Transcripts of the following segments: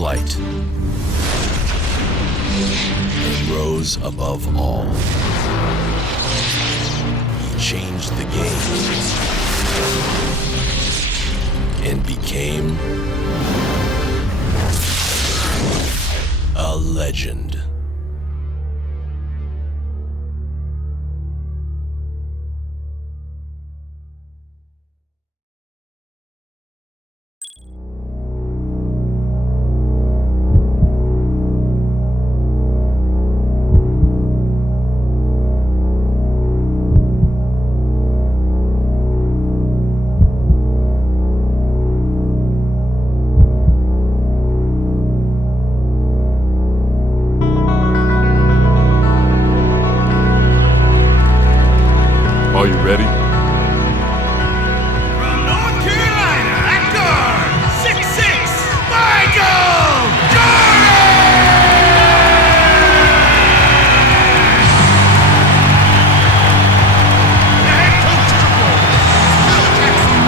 flight and rose above all. He changed the game and became a legend. Are you ready? From North Carolina, at guard, 6'6", Michael Jordan! The head coach of the Bulls, Phil Jackson.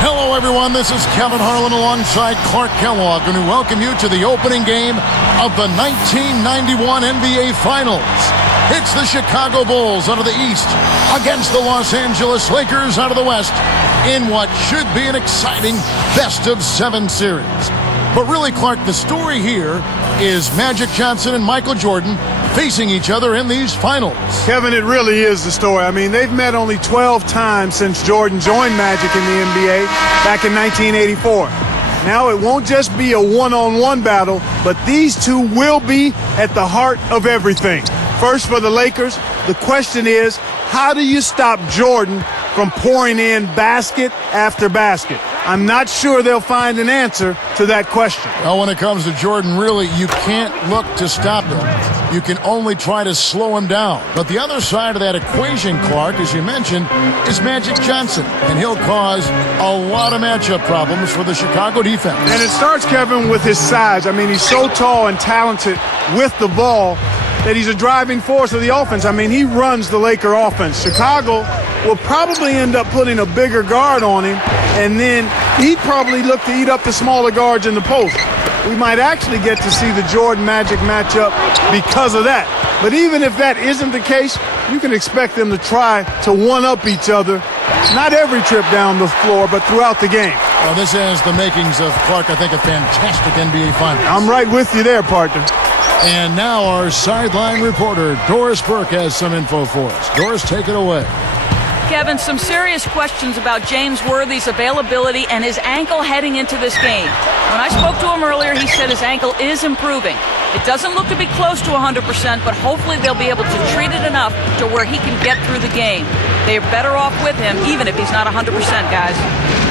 Hello, everyone. This is Kevin Harlan alongside Clark Kellogg, and we welcome you to the opening game of the 1991 NBA Finals. It's the Chicago Bulls out of the East against the Los Angeles Lakers out of the West in what should be an exciting best-of-7 series. But really, Clark, the story here is Magic Johnson and Michael Jordan facing each other in these finals. Kevin, it really is the story. I mean, they've met only 12 times since Jordan joined Magic in the NBA back in 1984. Now it won't just be a one-on-one battle, but these two will be at the heart of everything. First, for the Lakers, the question is, how do you stop Jordan from pouring in basket after basket? I'm not sure they'll find an answer to that question. Well, when it comes to Jordan, really, you can't look to stop him. You can only try to slow him down. But the other side of that equation, Clark, as you mentioned, is Magic Johnson. And he'll cause a lot of matchup problems for the Chicago defense. And it starts, Kevin, with his size. I mean, he's so tall and talented with the ball that he's a driving force of the offense. I mean, he runs the Laker offense. Chicago will probably end up putting a bigger guard on him, and then he'd probably look to eat up the smaller guards in the post. We might actually get to see the Jordan-Magic matchup because of that. But even if that isn't the case, you can expect them to try to one-up each other, not every trip down the floor, but throughout the game. Well, this has the makings of, Clark, I think, a fantastic NBA Finals. I'm right with you there, partner. And now our sideline reporter, Doris Burke, has some info for us. Doris, take it away. Kevin, some serious questions about James Worthy's availability and his ankle heading into this game. When I spoke to him earlier, he said his ankle is improving. It doesn't look to be close to 100%, but hopefully they'll be able to treat it enough to where he can get through the game. They're better off with him, even if he's not 100%, guys.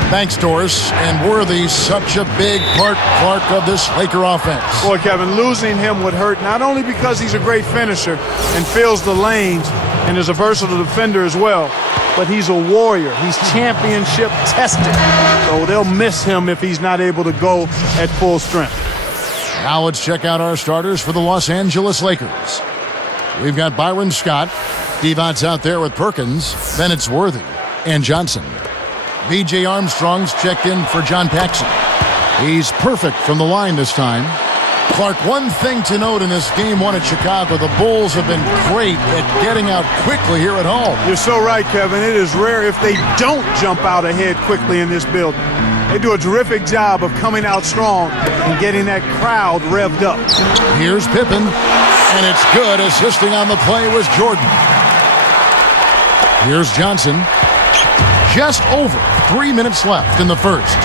Thanks, Doris. And Worthy, such a big part, Clark, of this Laker offense. Boy, Kevin, losing him would hurt, not only because he's a great finisher and fills the lanes and is a versatile defender as well, but he's a warrior. He's championship tested. So they'll miss him if he's not able to go at full strength. Now let's check out our starters for the Los Angeles Lakers. We've got Byron Scott. Devon's out there with Perkins. Then it's Worthy and Johnson. B.J. Armstrong's checked in for John Paxson. He's perfect from the line this time. Clark, one thing to note in this game one at Chicago, the Bulls have been great at getting out quickly here at home. You're so right, Kevin. It is rare if they don't jump out ahead quickly in this building. They do a terrific job of coming out strong and getting that crowd revved up. Here's Pippen, and it's good. Assisting on the play was Jordan. Here's Johnson. Just over 3 minutes left in the first.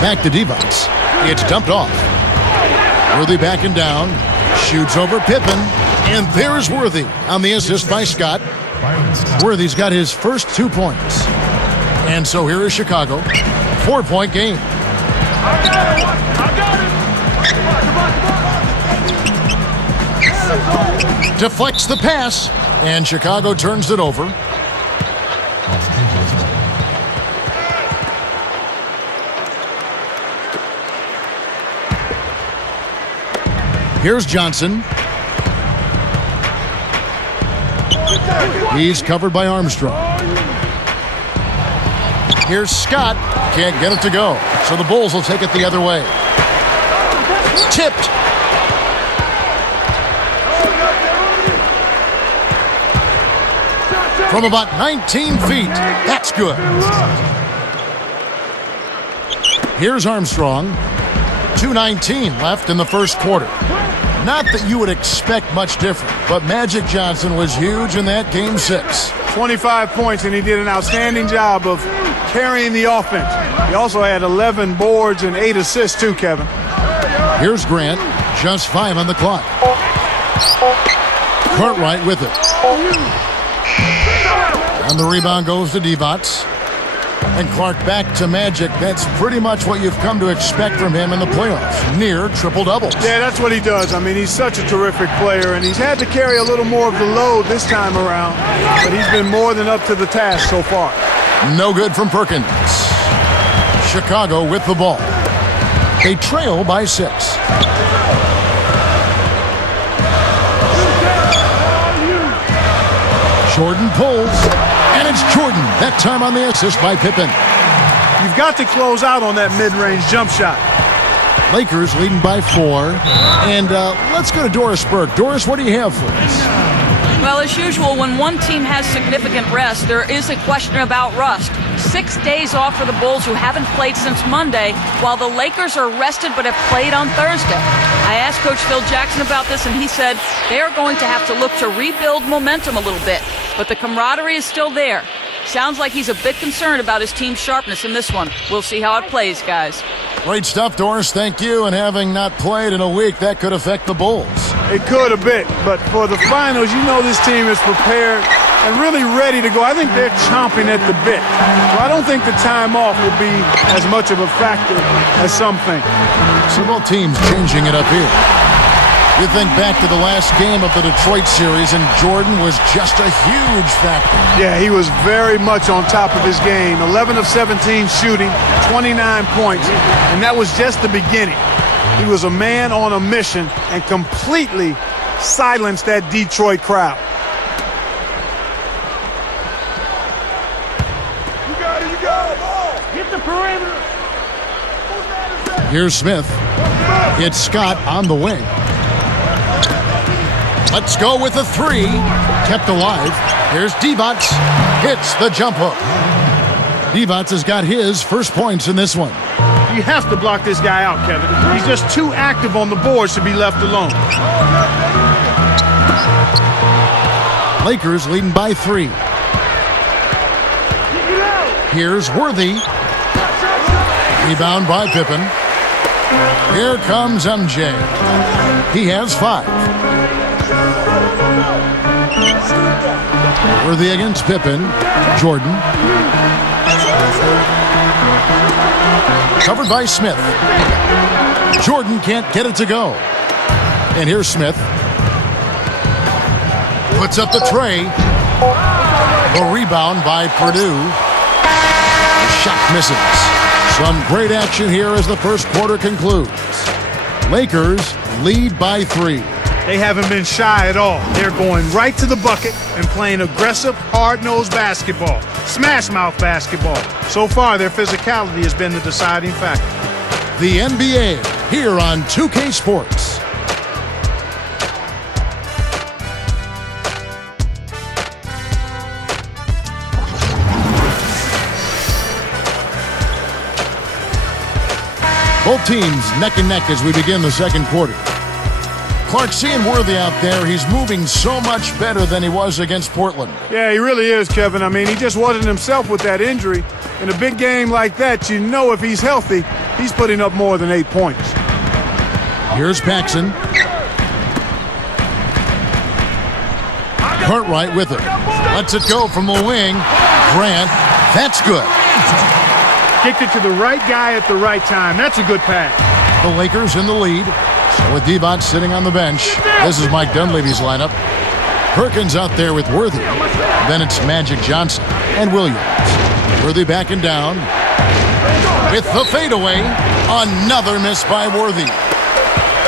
Back to Devon. It's dumped off. Worthy backing down. Shoots over Pippen. And there's Worthy on the assist by Scott. Worthy's got his first 2 points. And so here is Chicago. 4-point game. Deflects the pass. And Chicago turns it over. Here's Johnson. He's covered by Armstrong. Here's Scott. Can't get it to go. So the Bulls will take it the other way. Tipped. From about 19 feet. That's good. Here's Armstrong. 2:19 left in the first quarter. Not that you would expect much different, but Magic Johnson was huge in that Game 6. 25 points, and he did an outstanding job of carrying the offense. He also had 11 boards and 8 assists too, Kevin. Here's Grant, just 5 on the clock. Cartwright with it. And the rebound goes to Divac. And Clark back to Magic. That's pretty much what you've come to expect from him in the playoffs. Near triple-doubles. Yeah, that's what he does. I mean, he's such a terrific player, and he's had to carry a little more of the load this time around, but he's been more than up to the task so far. No good from Perkins. Chicago with the ball. They trail by 6. Jordan pulls. And it's Jordan, that time on the assist by Pippen. You've got to close out on that mid-range jump shot. Lakers leading by 4. And let's go to Doris Burke. Doris, what do you have for us? Well, as usual, when one team has significant rest, there is a question about rust. 6 days off for the Bulls, who haven't played since Monday, while the Lakers are rested but have played on Thursday. I asked Coach Phil Jackson about this, and he said they are going to have to look to rebuild momentum a little bit. But the camaraderie is still there. Sounds like he's a bit concerned about his team's sharpness in this one. We'll see how it plays, guys. Great stuff, Doris. Thank you. And having not played in a week, that could affect the Bulls. It could a bit, but for the finals, you know this team is prepared and really ready to go. I think they're chomping at the bit. So I don't think the time off will be as much of a factor as some think. So both teams changing it up here. You think back to the last game of the Detroit series, and Jordan was just a huge factor. Yeah, he was very much on top of his game. 11 of 17 shooting, 29 points, and that was just the beginning. He was a man on a mission and completely silenced that Detroit crowd. You got it, you got it. Hit the perimeter. Here's Smith. It's Scott on the wing. Let's go with a 3. Kept alive. Here's Divac. Hits the jump hook. Divac has got his first points in this one. You have to block this guy out, Kevin. He's just too active on the boards to be left alone. Lakers leading by 3. Here's Worthy. Rebound by Pippen. Here comes MJ. He has 5. Worthy against Pippen. Jordan. Covered by Smith. Jordan can't get it to go. And here's Smith. Puts up the tray. A rebound by Purdue. The shot misses. Some great action here as the first quarter concludes. Lakers lead by 3. They haven't been shy at all. They're going right to the bucket and playing aggressive, hard-nosed basketball. Smash-mouth basketball. So far, their physicality has been the deciding factor. The NBA here on 2K Sports. Both teams neck and neck as we begin the second quarter. Clark, seeing Worthy out there, he's moving so much better than he was against Portland. Yeah, he really is, Kevin. I mean, he just wasn't himself with that injury. In a big game like that, you know if he's healthy, he's putting up more than 8 points. Here's Paxson. Cartwright with it. Lets it go from the wing. Grant. That's good. Kicked it to the right guy at the right time. That's a good pass. The Lakers in the lead. With Divac sitting on the bench. This is Mike Dunleavy's lineup. Perkins out there with Worthy. Then it's Magic Johnson and Williams. Worthy backing down. With the fadeaway. Another miss by Worthy.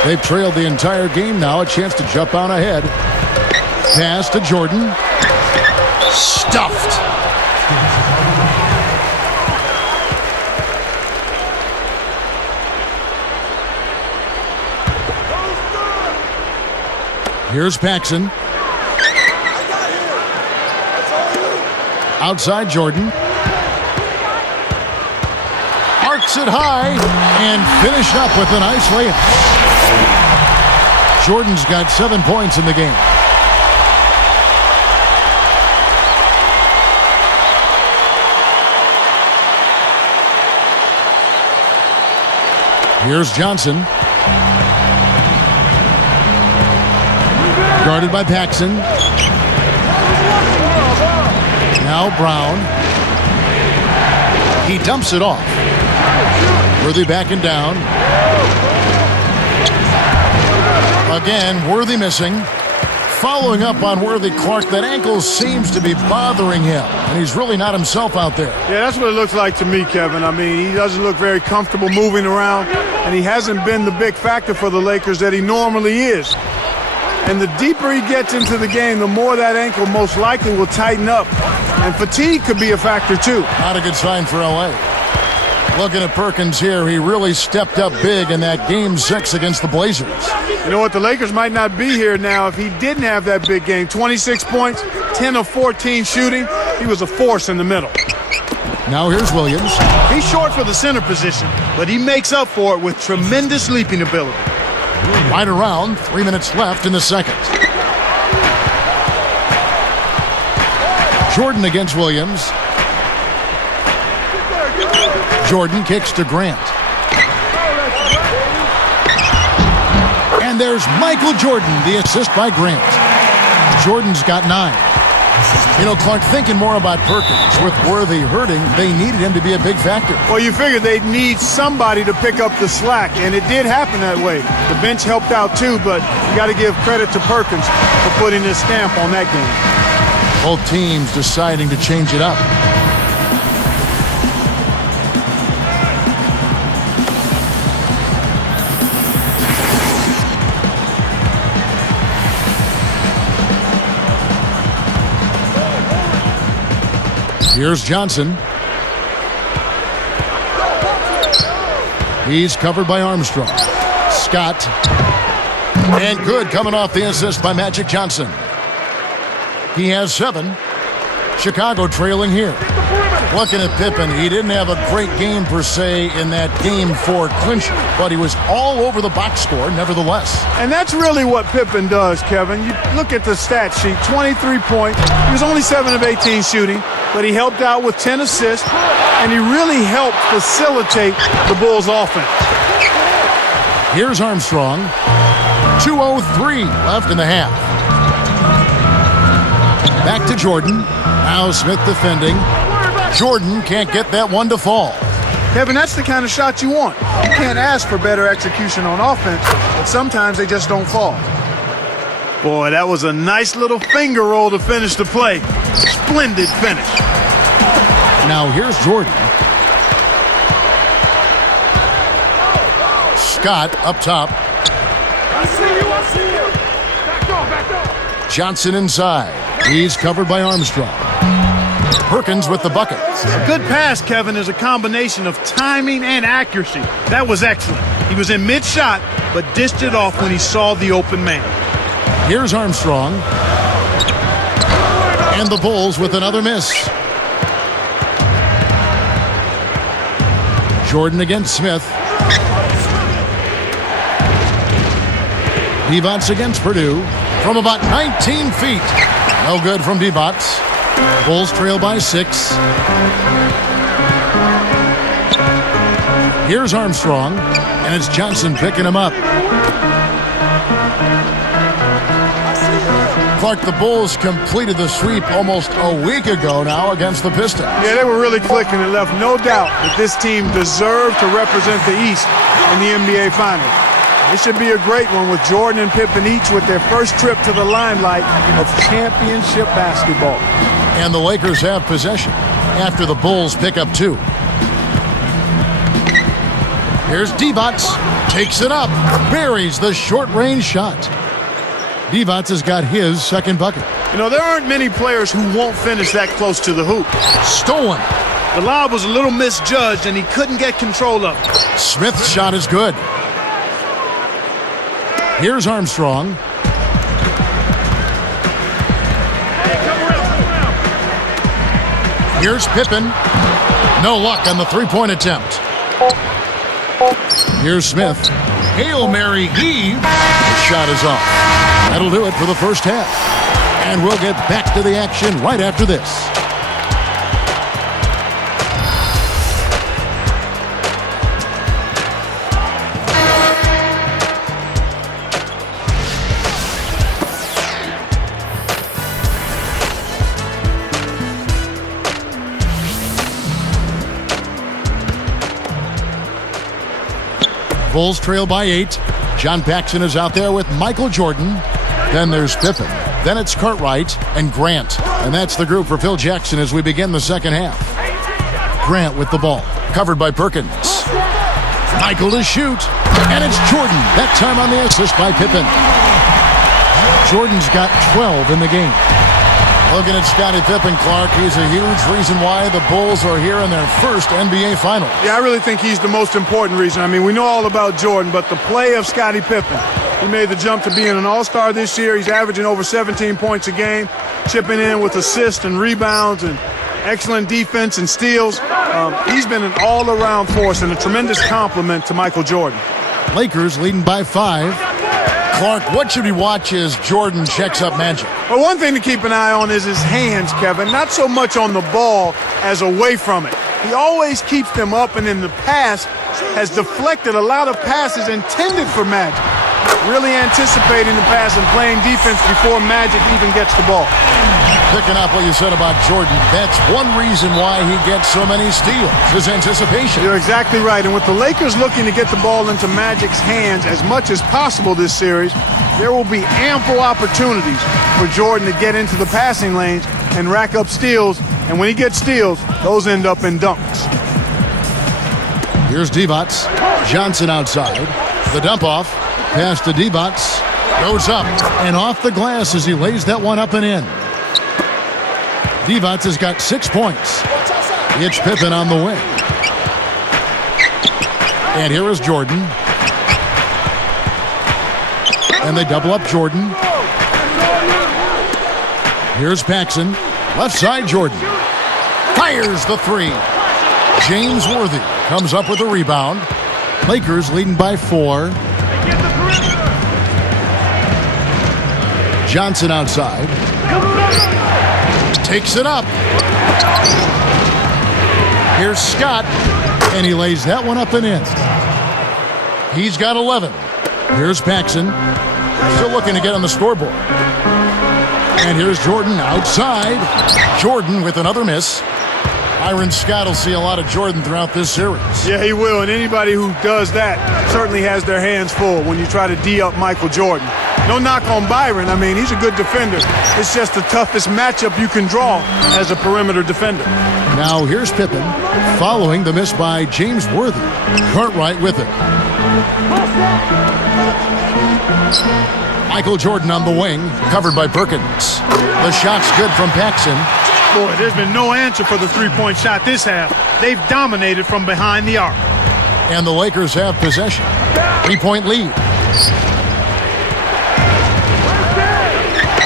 They've trailed the entire game now. A chance to jump on ahead. Pass to Jordan. Stuffed. Here's Paxson. Outside Jordan. Arcs it high and finished up with a nice layup. Jordan's got 7 points in the game. Here's Johnson. Guarded by Paxson. Now Brown. He dumps it off. Worthy backing down. Again, Worthy missing. Following up on Worthy, Clark, that ankle seems to be bothering him, and he's really not himself out there. Yeah, that's what it looks like to me, Kevin. I mean, he doesn't look very comfortable moving around, and he hasn't been the big factor for the Lakers that he normally is. And the deeper he gets into the game, the more that ankle most likely will tighten up. And fatigue could be a factor, too. Not a good sign for L.A. Looking at Perkins here, he really stepped up big in that Game 6 against the Blazers. You know what? The Lakers might not be here now if he didn't have that big game. 26 points, 10 of 14 shooting. He was a force in the middle. Now here's Williams. He's short for the center position, but he makes up for it with tremendous leaping ability. Right around, 3 minutes left in the second. Jordan against Williams. Jordan kicks to Grant. And there's Michael Jordan, the assist by Grant. Jordan's got 9. You know, Clark, thinking more about Perkins. With Worthy hurting, they needed him to be a big factor. Well, you figure they'd need somebody to pick up the slack, and it did happen that way. The bench helped out too, but you got to give credit to Perkins for putting his stamp on that game. Both teams deciding to change it up. Here's Johnson. He's covered by Armstrong. Scott. And good coming off the assist by Magic Johnson. He has 7. Chicago trailing here. Looking at Pippen, he didn't have a great game per se in that Game 4 clincher, but he was all over the box score nevertheless. And that's really what Pippen does, Kevin. You look at the stat sheet, 23 points. He was only 7 of 18 shooting, but he helped out with 10 assists, and he really helped facilitate the Bulls' offense. Here's Armstrong. 2:03 left in the half. Back to Jordan. Now Smith defending. Jordan can't get that one to fall. Kevin, that's the kind of shot you want. You can't ask for better execution on offense, but sometimes they just don't fall. Boy, that was a nice little finger roll to finish the play. Splendid finish. Now here's Jordan. Scott up top. I see you. Back up. Johnson inside. He's covered by Armstrong. Perkins with the bucket. A good pass, Kevin, is a combination of timing and accuracy. That was excellent. He was in mid-shot, but dished it off when he saw the open man. Here's Armstrong. And the Bulls with another miss. Jordan against Smith. Divac against Purdue from about 19 feet. No good from Divac. Bulls trail by 6. Here's Armstrong, and it's Johnson picking him up. Clark, the Bulls completed the sweep almost a week ago now against the Pistons. Yeah, they were really clicking and left no doubt that this team deserved to represent the East in the NBA Finals. It should be a great one with Jordan and Pippen each with their first trip to the limelight of championship basketball. And the Lakers have possession after the Bulls pick up 2. Here's Divac, takes it up, buries the short-range shot. Divac has got his second bucket. You know, there aren't many players who won't finish that close to the hoop. Stolen. The lob was a little misjudged, and he couldn't get control of it. Smith's shot is good. Here's Armstrong. Here's Pippen. No luck on the three-point attempt. Here's Smith. Hail Mary heave. The shot is off. That'll do it for the first half. And we'll get back to the action right after this. Bulls trail by 8. John Paxson is out there with Michael Jordan. Then there's Pippen. Then it's Cartwright and Grant. And that's the group for Phil Jackson as we begin the second half. Grant with the ball. Covered by Perkins. Michael to shoot. And it's Jordan. That time on the assist by Pippen. Jordan's got 12 in the game. Looking at Scottie Pippen, Clark, he's a huge reason why the Bulls are here in their first NBA Finals. Yeah, I really think he's the most important reason. I mean, we know all about Jordan, but the play of Scottie Pippen. He made the jump to being an all-star this year. He's averaging over 17 points a game, chipping in with assists and rebounds and excellent defense and steals. He's been an all-around force and a tremendous compliment to Michael Jordan. Lakers leading by 5. Clark, what should we watch as Jordan checks up Magic? Well, one thing to keep an eye on is his hands, Kevin. Not so much on the ball as away from it. He always keeps them up, and in the past has deflected a lot of passes intended for Magic. Really anticipating the pass and playing defense before Magic even gets the ball. Picking up what you said about Jordan, that's one reason why he gets so many steals, his anticipation. You're exactly right. And with the Lakers looking to get the ball into Magic's hands as much as possible this series, there will be ample opportunities for Jordan to get into the passing lanes and rack up steals. And when he gets steals, those end up in dunks. Here's Divac. Johnson outside. The dump off. Pass to Divac. Goes up and off the glass as he lays that one up and in. Divac has got 6 points. It's Pippen on the wing. And here is Jordan. And they double up Jordan. Here's Paxson. Left side Jordan. Fires the 3. James Worthy comes up with a rebound. Lakers leading by 4. Johnson outside. Takes it up. Here's Scott, and he lays that one up and in. He's got 11. Here's Paxson, still looking to get on the scoreboard. And here's Jordan outside. Jordan with another miss. Iron Scott will see a lot of Jordan throughout this series. Yeah, he will, and anybody who does that certainly has their hands full when you try to D-up Michael Jordan. No knock on Byron. I mean, he's a good defender. It's just the toughest matchup you can draw as a perimeter defender. Now here's Pippen, following the miss by James Worthy. Cartwright with it. Michael Jordan on the wing, covered by Perkins. The shot's good from Paxson. Boy, there's been no answer for the three-point shot this half. They've dominated from behind the arc. And the Lakers have possession. 3-point lead.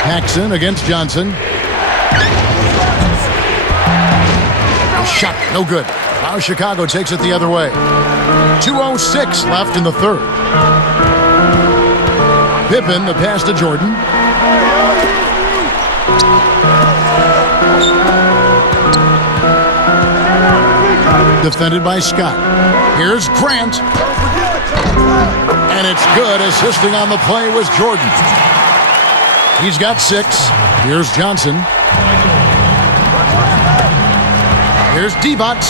Paxson against Johnson. The shot, no good. Now Chicago takes it the other way. 2:06 left in the third. Pippen, the pass to Jordan. Defended by Scott. Here's Grant. And it's good. Assisting on the play was Jordan. He's got 6. Here's Johnson. Here's Divac.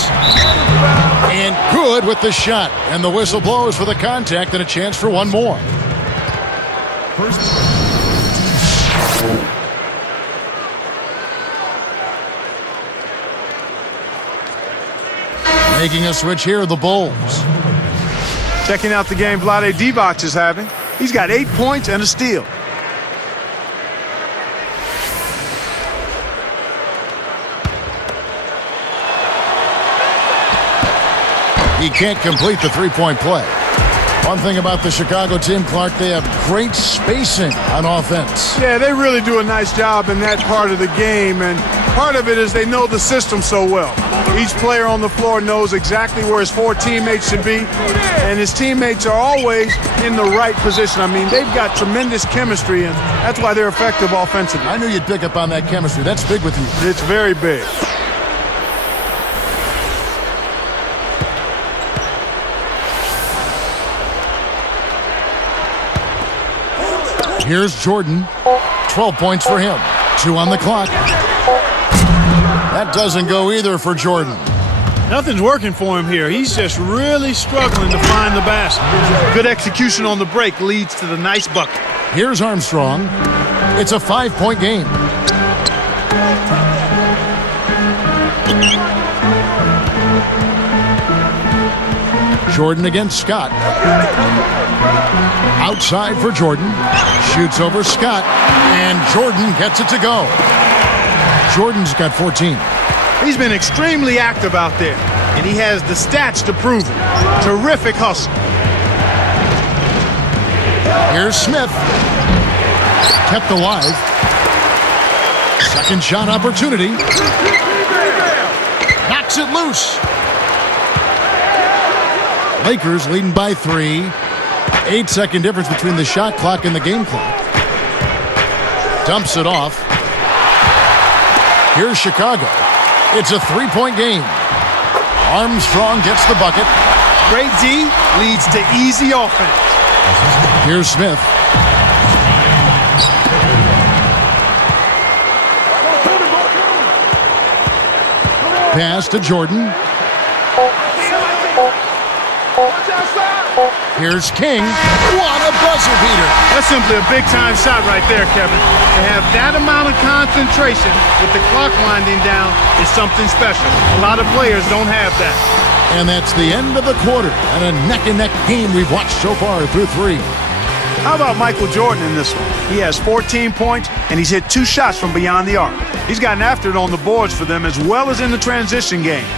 And good with the shot. And the whistle blows for the contact and a chance for one more. Making a switch here, the Bulls. Checking out the game Vlade Divac is having. He's got 8 points and a steal. He can't complete the three-point play. One thing about the Chicago team, Clark, they have great spacing on offense. Yeah, they really do a nice job in that part of the game, and part of it is they know the system so well. Each player on the floor knows exactly where his 4 teammates should be, and his teammates are always in the right position. I mean, they've got tremendous chemistry, and that's why they're effective offensively. I knew you'd pick up on that chemistry. That's big with you. It's very big. Here's Jordan. 12 points for him. 2 on the clock. That doesn't go either for Jordan. Nothing's working for him here. He's just really struggling to find the basket. Good execution on the break leads to the nice bucket. Here's Armstrong. It's a 5-point game. Jordan against Scott. Outside for Jordan. Shoots over Scott. And Jordan gets it to go. Jordan's got 14. He's been extremely active out there, and he has the stats to prove it. Terrific hustle. Here's Smith. Kept alive. Second shot opportunity. Knocks it loose. Lakers leading by 3. 8-second difference between the shot clock and the game clock. Dumps it off. Here's Chicago. It's a 3-point game. Armstrong gets the bucket. Great D leads to easy offense. Here's Smith. Pass to Jordan. Here's King. What a buzzer beater. That's simply a big-time shot right there, Kevin. To have that amount of concentration with the clock winding down is something special. A lot of players don't have that. And that's the end of the quarter and a neck-and-neck game we've watched so far through 3. How about Michael Jordan in this one? He has 14 points, and he's hit 2 shots from beyond the arc. He's gotten after it on the boards for them as well as in the transition game.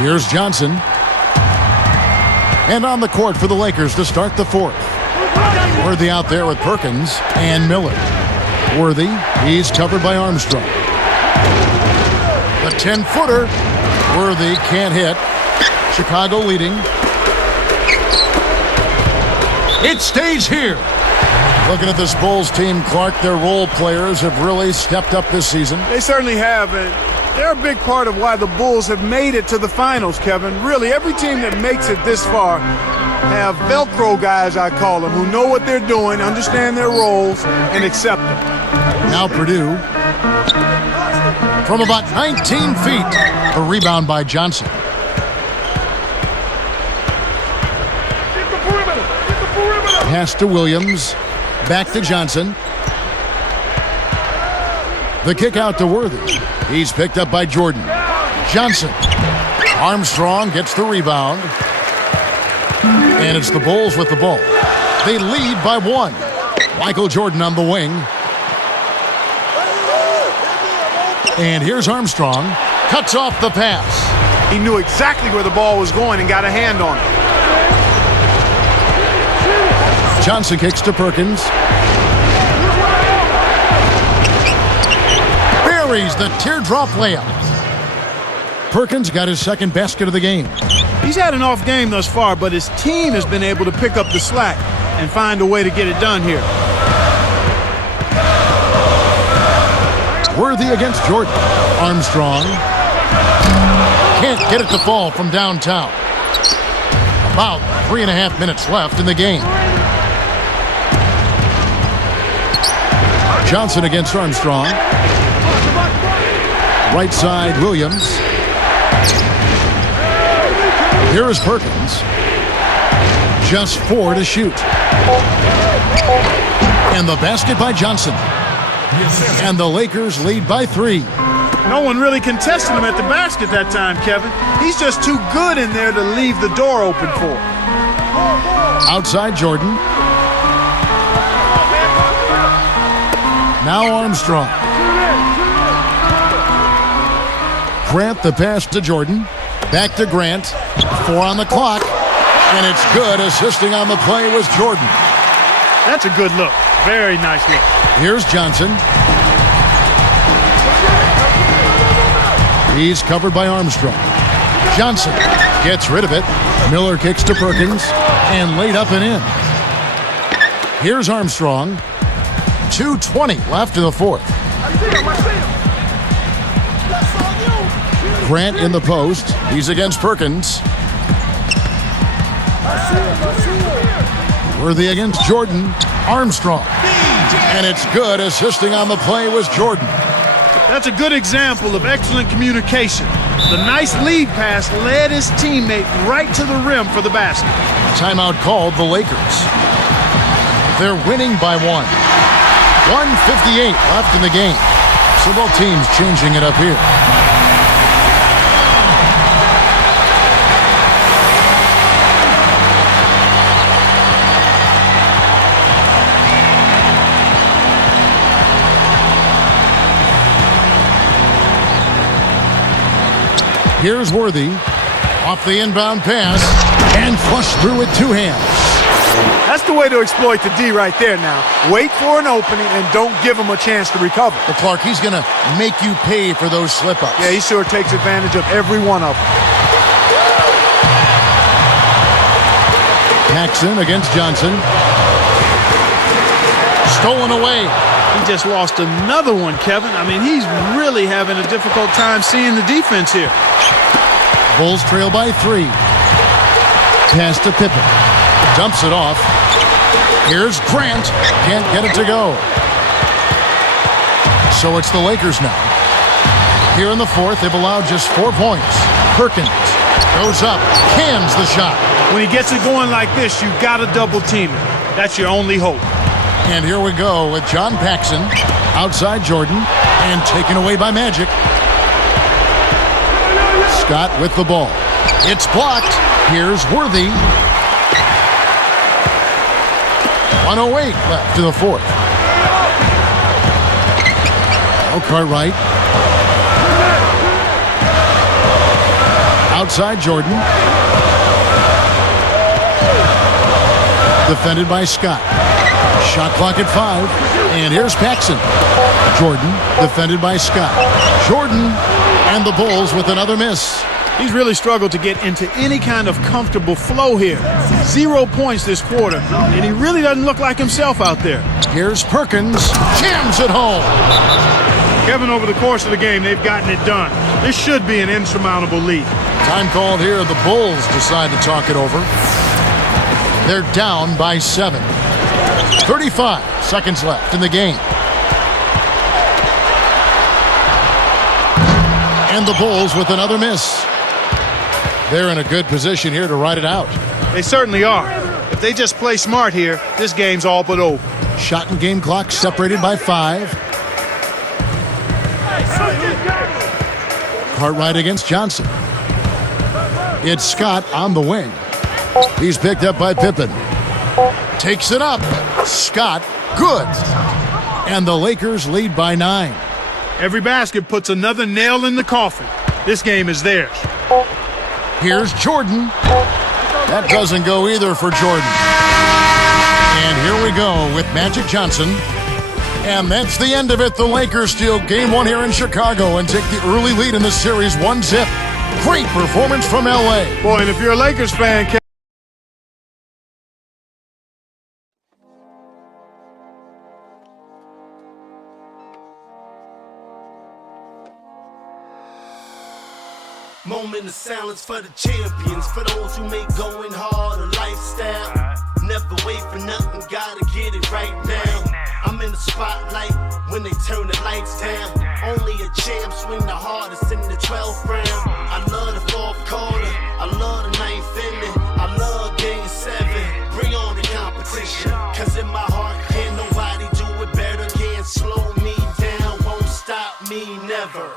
Here's Johnson. And on the court for the Lakers to start the 4th. Worthy out there with Perkins and Miller. Worthy, he's covered by Armstrong. The 10-footer. Worthy can't hit. Chicago leading. It stays here. Looking at this Bulls team, Clark, their role players have really stepped up this season. They certainly have, and they're a big part of why the Bulls have made it to the finals, Kevin. Really, every team that makes it this far have Velcro guys, I call them, who know what they're doing, understand their roles, and accept them. Now Purdue. From about 19 feet, a rebound by Johnson. Pass to Williams. Back to Johnson. The kick out to Worthy. He's picked up by Jordan. Johnson. Armstrong gets the rebound. And it's the Bulls with the ball. They lead by 1. Michael Jordan on the wing. And here's Armstrong. Cuts off the pass. He knew exactly where the ball was going and got a hand on it. Johnson kicks to Perkins. Buries the teardrop layup. Perkins got his second basket of the game. He's had an off game thus far, but his team has been able to pick up the slack and find a way to get it done here. Worthy against Jordan. Armstrong can't get it to fall from downtown. About 3.5 minutes left in the game. Johnson against Armstrong. Right side, Williams. Here is Perkins. Just 4 to shoot. And the basket by Johnson. And the Lakers lead by 3. No one really contested him at the basket that time, Kevin. He's just too good in there to leave the door open for. Outside Jordan. Now Armstrong. Grant the pass to Jordan. Back to Grant. 4 on the clock. And it's good. Assisting on the play was Jordan. That's a good look. Very nice look. Here's Johnson. He's covered by Armstrong. Johnson gets rid of it. Miller kicks to Perkins and laid up and in. Here's Armstrong. 2:20 left in the fourth. Grant in the post. He's against Perkins. Worthy against Jordan. Armstrong. And it's good. Assisting on the play was Jordan. That's a good example of excellent communication. The nice lead pass led his teammate right to the rim for the basket. Timeout called the Lakers. They're winning by 1. 1:58 left in the game. So both teams changing it up here. Here's Worthy. Off the inbound pass. And flushed through with 2 hands. That's the way to exploit the D right there now. Wait for an opening and don't give him a chance to recover. But Clark, he's going to make you pay for those slip-ups. Yeah, he sure takes advantage of every one of them. Paxson against Johnson. Stolen away. He just lost another one, Kevin. I mean, he's really having a difficult time seeing the defense here. Bulls trail by 3. Pass to Pippen. Dumps it off. Here's Grant. Can't get it to go. So it's the Lakers now. Here in the fourth, they've allowed just 4 points. Perkins goes up, cans the shot. When he gets it going like this, you've got to double team it. That's your only hope. And here we go with John Paxson outside Jordan and taken away by Magic. Scott with the ball. It's blocked. Here's Worthy. 1:08 left to the fourth. Oh, Cartwright. Outside Jordan. Defended by Scott. Shot clock at 5. And here's Paxson. Jordan defended by Scott. Jordan and the Bulls with another miss. He's really struggled to get into any kind of comfortable flow here. 0 points this quarter, and he really doesn't look like himself out there. Here's Perkins. Jams it home. Kevin, over the course of the game, they've gotten it done. This should be an insurmountable lead. Time called here. The Bulls decide to talk it over. They're down by 7. 35 seconds left in the game. And the Bulls with another miss. They're in a good position here to ride it out. They certainly are. If they just play smart here, this game's all but over. Shot and game clock separated by 5. Cartwright against Johnson. It's Scott on the wing. He's picked up by Pippen. Takes it up. Scott, good. And the Lakers lead by 9. Every basket puts another nail in the coffin. This game is theirs. Here's Jordan. That doesn't go either for Jordan. And here we go with Magic Johnson. And that's the end of it. The Lakers steal game 1 here in Chicago and take the early lead in the series 1-0. Great performance from LA. Boy, and if you're a Lakers fan, Moment of silence for the champions, for those who make going hard a lifestyle. Never wait for nothing, gotta get it right now. I'm in the spotlight when they turn the lights down. Only a champ swing the hardest in the 12th round. I love the fourth quarter, I love the ninth inning, I love game 7. Bring on the competition, cause in my heart can't nobody do it better. Can't slow me down, won't stop me never.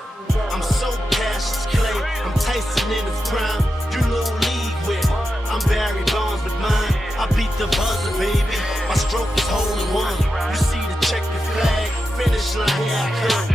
I'm so Cassius Clay, I'm Tyson in his prime. You little league with, I'm Barry Bonds with mine. I beat the buzzer, baby. My stroke is hole in one. You see the checkered flag, finish line, here I come.